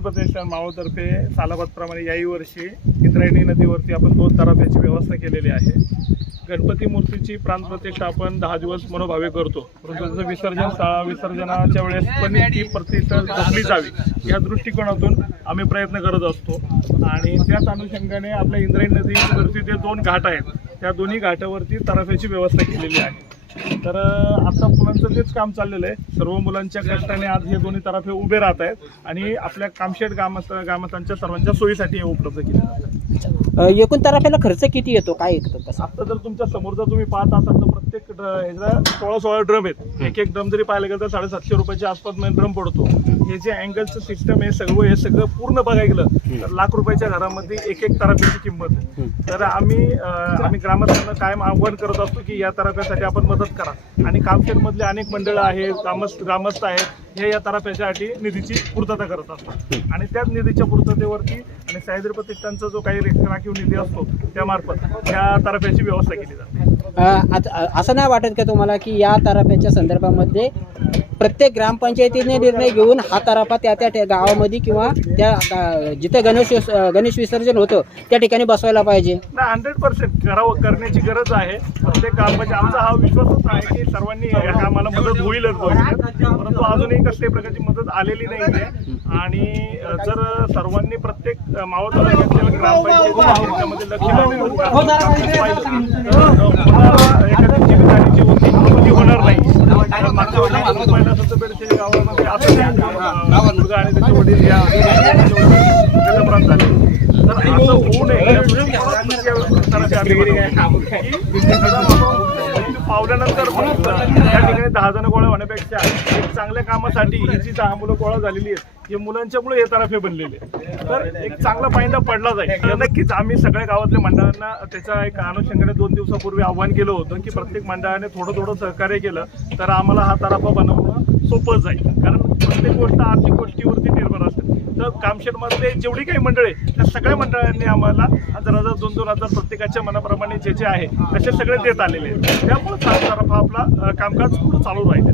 सह्याद्री प्रतिष्ठान मावळतर्फे सालाबादप्रमाणे याही वर्षी इंद्रायणी नदीवरती आपण 2 तराफ्याची व्यवस्था केलेली आहे. गणपती मूर्तीची प्राणप्रतिष्ठा आपण 10 दिवस मनोभावे करतो, परंतु त्याचं विसर्जनाच्या वेळेस पण ती प्रतिष्ठा जपली जावी या दृष्टिकोनातून आम्ही प्रयत्न करत असतो. आणि त्याच अनुषंगाने आपल्या इंद्रायणी नदीवरती जे 2 घाट आहेत त्या दोन्ही घाटावरती तराफ्याची व्यवस्था केलेली आहे. तर आता मुलांचं तेच काम चाललेलं आहे. सर्व मुलांच्या कष्टाने आज हे दोन्ही तराफे उभे राहत आहेत आणि आपल्या कामशेत गामस्थांच्या सर्वांच्या सोयीसाठी हे उपलब्ध केले जातात. एकूण तराफ्याला खर्च किती येतो, काय येतो तसं? आता जर तुमच्या समोर जर तुम्ही पाहत असाल तर प्रत्येक ह्याचा 16 ड्रम आहेत. एक ड्रम जरी पाहायला गेलं तर 750 रुपयाच्या आसपास ड्रम पडतो. हे जे अँगलचं सिस्टम आहे हे सगळं पूर्ण बघायला गेलं तर लाख रुपयाच्या घरामध्ये एक तराफ्याची किंमत आहे. तर आम्ही ग्रामस्थांना कायम आव्हान करत असतो की या तराफ्यासाठी आपण मदत करा. आणि कामशेतमधले अनेक मंडळं आहेत, ग्रामस्थ आहेत, हे या तराफ्यासाठी निधीची पूर्तता करत असतात. आणि त्याच निधीच्या पूर्ततेवरती आणि सह्याद्री प्रतिष्ठानचा जो काही राखीव निधी असतो त्यामार्फत या तराफ्याची व्यवस्था केली जाते. असं नाही वाटत का तुम्हाला की या तराफ्याच्या संदर्भामध्ये प्रत्येक ग्रामपंचायतीने निर्णय घेऊन हा तराफा त्या गावामध्ये किंवा त्या जिथे गणेश विसर्जन होतं त्या ठिकाणी बसवायला पाहिजे? ना 100% करण्याची गरज आहे. प्रत्येक म्हणजे आमचा हा विश्वासच आहे की सर्वांनी या कामाला मदत होईलच, परंतु अजूनही कसल्याही प्रकारची मदत आलेली नाही आहे. आणि जर सर्वांनी प्रत्येक मावळ तालुक्यातील ग्रामपंचायतीमध्ये एखादी जीवितहानीची होती होणार नाही. मागच्या वर्षी सत्तरपेडचे गावामध्ये मुलगा आणि त्याचे वडील या जलप्राण झाले. तर असं होऊ नये पावल्यानंतर त्या ठिकाणी 10 जण गोळा होण्यापेक्षा एक चांगल्या कामासाठी ही जी 10 मुलं गोळा झालेली आहेत हे मुलांच्यामुळे हे तराफे बनलेले. तर एक चांगला पायंडा पडला जाईल. नक्कीच आम्ही सगळ्या गावातल्या मंडळांना त्याच्या एक अनुषंगाने 2 दिवसापूर्वी आव्हान केलं होतं की प्रत्येक मंडळाने थोडं सहकार्य केलं तर आम्हाला हा तराफा बनवणं सोपं जाईल. कारण प्रत्येक गोष्ट आर्थिक गोष्टीवरती निर्भर असते. तर कामशेतमधले जेवढी काही मंडळ आहे त्या सगळ्या मंडळांनी आम्हाला 1000, 2,000 प्रत्येकाच्या मनाप्रमाणे जे आहे तसे सगळे देत आलेले आहेत. त्यामुळे तराफा आपला कामकाज पुढे चालू राहील.